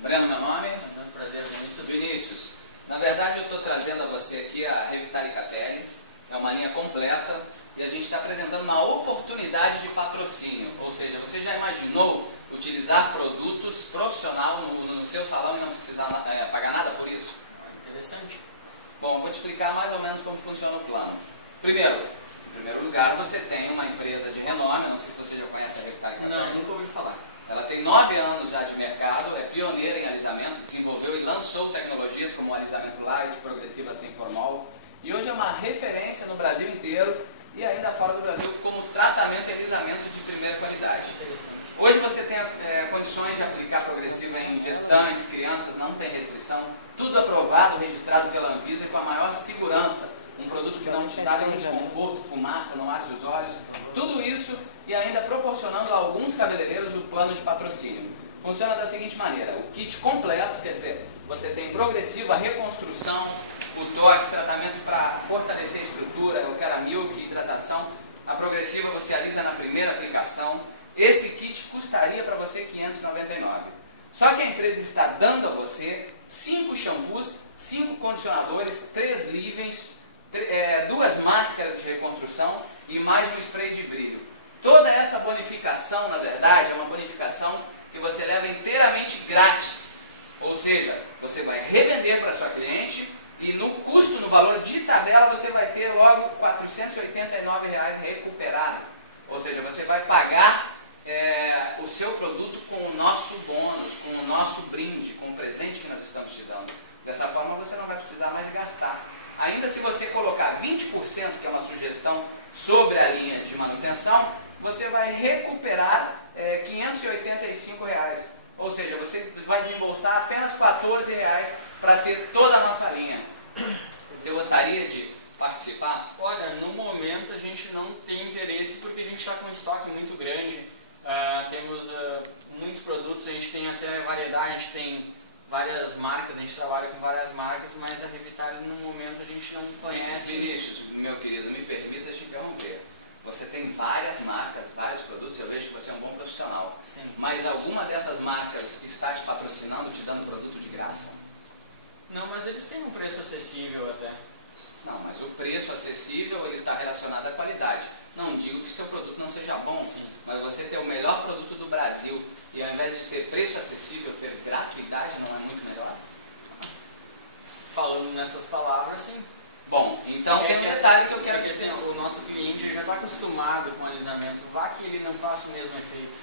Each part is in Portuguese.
Breno, meu nome. Prazer, Vinícius. Vinícius, na verdade eu estou trazendo a você aqui a Revitale Capelli, é uma linha completa e a gente está apresentando uma oportunidade de patrocínio, ou seja, você já imaginou utilizar produtos profissional no seu salão e não precisar pagar nada por isso? Interessante. Bom, vou te explicar mais ou menos como funciona o plano. Primeiro, em primeiro lugar, você tem uma empresa de renome, não sei se você já conhece a Revitale Capelli. Não, nunca ouvi falar. Ela tem 9 anos já de mercado, é pioneira em alisamento, desenvolveu e lançou tecnologias como o alisamento light, progressiva sem formol, e hoje é uma referência no Brasil inteiro e ainda fora do Brasil como tratamento e alisamento de primeira qualidade. Hoje você tem condições de aplicar progressiva em gestantes, crianças, não tem restrição, tudo aprovado, registrado pela Anvisa e com a maior segurança, um produto que não te dá nenhum desconforto, fumaça, não arde os olhos, tudo isso e ainda proporcionando a alguns cabeleireiros o plano de patrocínio. Funciona da seguinte maneira, o kit completo, quer dizer, você tem progressiva, reconstrução, botox, tratamento para fortalecer a estrutura, o Keramilk, hidratação. A progressiva você alisa na primeira aplicação. Esse kit custaria para você R$ 599. Só que a empresa está dando a você 5 shampoos, 5 condicionadores, 3 leave-ins, 2 máscaras de reconstrução e mais um spray de brilho. Toda essa bonificação, na verdade, é uma bonificação que você leva inteiramente grátis. Ou seja, você vai revender para sua cliente e no custo, no valor de tabela, você vai ter logo R$ 489 recuperado. Ou seja, você vai pagar o seu produto com o nosso bônus, com o nosso brinde, com o presente que nós estamos te dando. Dessa forma você não vai precisar mais gastar. Ainda se você colocar 20%, que é uma sugestão, sobre a linha de manutenção, você vai recuperar R$ 585. Ou seja, você vai desembolsar apenas R$ 14 para ter toda a nossa linha. Você gostaria de participar? Olha, no momento a gente não tem interesse porque a gente está com um estoque muito grande. Temos muitos produtos, a gente tem até variedade, a gente tem várias marcas, a gente trabalha com várias marcas, mas a Revitale no momento a gente não conhece. Vinícius, meu querido, me permita te interromper. Você tem várias marcas, vários produtos, eu vejo que você é um bom profissional. Sim. Mas alguma dessas marcas está te patrocinando, te dando produto de graça? Não, mas eles têm um preço acessível até. Não, mas o preço acessível ele está relacionado à qualidade. Não digo que seu produto não seja bom, sim, mas você ter o melhor produto do Brasil e ao invés de ter preço acessível, ter gratuidade, não é muito melhor? Falando nessas palavras, sim. Bom, então tem um detalhe que eu quero dizer. O nosso cliente já está acostumado com o alisamento, vá que ele não faça o mesmo efeito.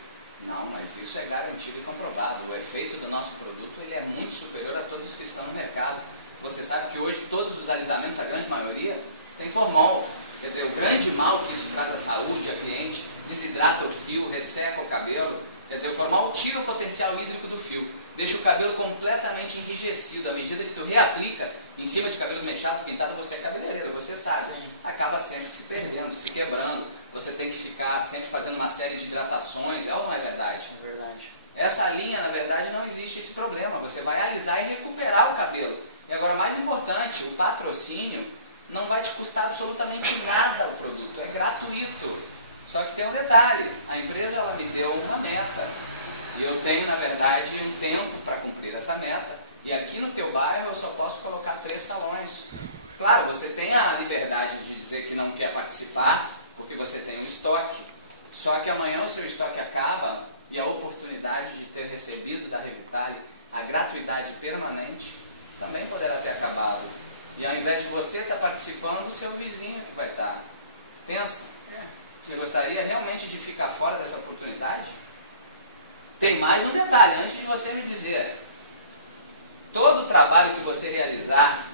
Não, mas isso é garantido e comprovado. O efeito do nosso produto ele é muito superior a todos os que estão no mercado. Você sabe que hoje todos os alisamentos, a grande maioria, tem formol. Quer dizer, o grande mal que isso traz à saúde, a cliente, desidrata o fio, resseca o cabelo. Quer dizer, o formol tira o potencial hídrico do fio, deixa o cabelo completamente enrijecido. À medida que tu reaplica em cima de cabelos mechados, pintados, você é cabeleireiro, você sabe. Sim. Acaba sempre se perdendo, se quebrando. Você tem que ficar sempre fazendo uma série de hidratações, é ou não é verdade? É verdade. Essa linha, na verdade, não existe esse problema. Você vai alisar e recuperar o cabelo. E agora, mais importante, o patrocínio não vai te custar absolutamente nada o produto, é gratuito. Só que tem um detalhe, a empresa ela me deu uma meta. E eu tenho, na verdade, um tempo para cumprir essa meta. E aqui no teu bairro eu só posso colocar 3 salões. Claro, você tem a liberdade de dizer que não quer participar, porque você tem um estoque. Só que amanhã o seu estoque acaba e a oportunidade de ter recebido da Revitale a gratuidade permanente também poderá ter acabado. E ao invés de você estar participando, o seu vizinho que vai estar. Pensa, você gostaria realmente de ficar fora dessa oportunidade? Tem mais um detalhe, antes de você me dizer. Todo o trabalho que você realizar,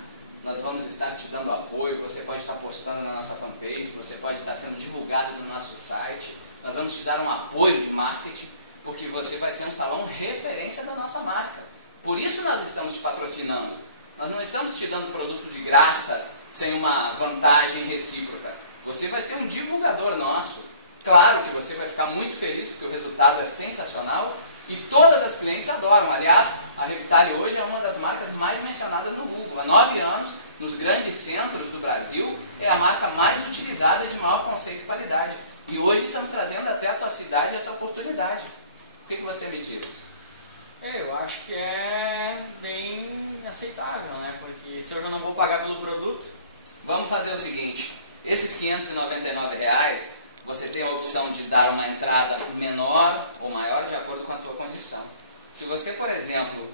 nós vamos estar te dando apoio, você pode estar postando na nossa fanpage, você pode estar sendo divulgado no nosso site, nós vamos te dar um apoio de marketing, porque você vai ser um salão referência da nossa marca. Por isso nós estamos te patrocinando. Nós não estamos te dando produto de graça, sem uma vantagem recíproca. Você vai ser um divulgador nosso. Claro que você vai ficar muito feliz, porque o resultado é sensacional e todas as clientes adoram. Aliás, a Revitale hoje é uma das marcas mais mencionadas no Google. Há 9 anos, nos grandes centros do Brasil, é a marca mais utilizada de maior conceito e qualidade. E hoje estamos trazendo até a tua cidade essa oportunidade. O que você me diz? Eu acho acho que é bem aceitável, né? Porque se eu já não vou pagar pelo produto... Vamos fazer o seguinte, esses R$599, você tem a opção de dar uma entrada menor ou maior de acordo com a tua condição. Se você, por exemplo,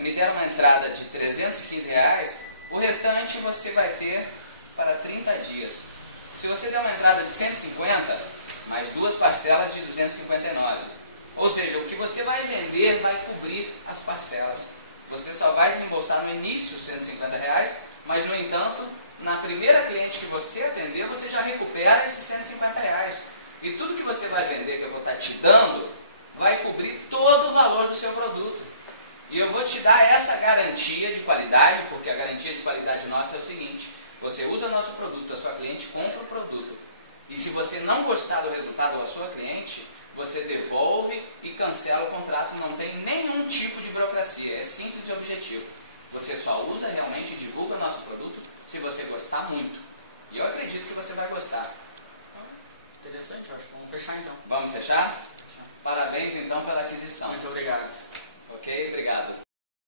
me der uma entrada de R$315, o restante você vai ter para 30 dias. Se você der uma entrada de 150, mais 2 parcelas de 259. Ou seja, o que você vai vender vai cobrir as parcelas. Você só vai desembolsar no início R$150, mas no entanto, na primeira cliente que você atender, você já recupera esses R$150. E tudo que você vai vender, que eu vou estar te dando, vai cobrir todo o valor do seu produto. E eu vou te dar essa garantia de qualidade, porque a garantia de qualidade nossa é o seguinte: você usa o nosso produto, a sua cliente compra o produto. E se você não gostar do resultado da sua cliente, você devolve e cancela o contrato. Não tem nenhum tipo de burocracia, é simples e objetivo. Você só usa realmente e divulga o nosso produto se você gostar muito. E eu acredito que você vai gostar. Interessante, eu acho. Vamos fechar então. Vamos fechar? Parabéns então pela aquisição. Muito obrigado. Ok? Obrigado.